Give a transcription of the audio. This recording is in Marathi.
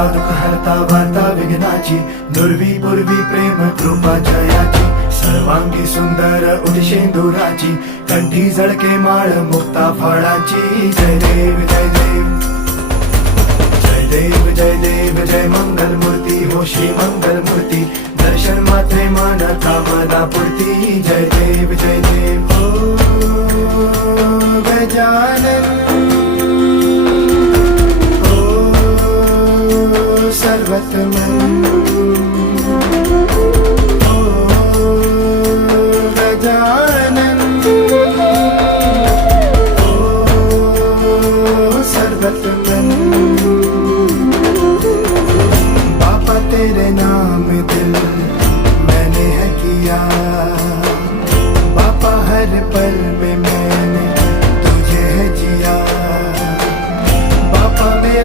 हरता दुःख हरता वार्ता विघ्नाची, दुर्वी पूर्वी प्रेम कृपा जयाची, सर्वांगी सुंदर उदिशेंदुराची, कंठी झळके माळ मुक्ता फळाची. जय देव जय देव जय देव जय देव जय मंगल मूर्ती हो श्री मंगल मूर्ती, दर्शन मात्रे मन कामना पूर्ती. जय देव जय देव हो गजानन हो सर्वतमन.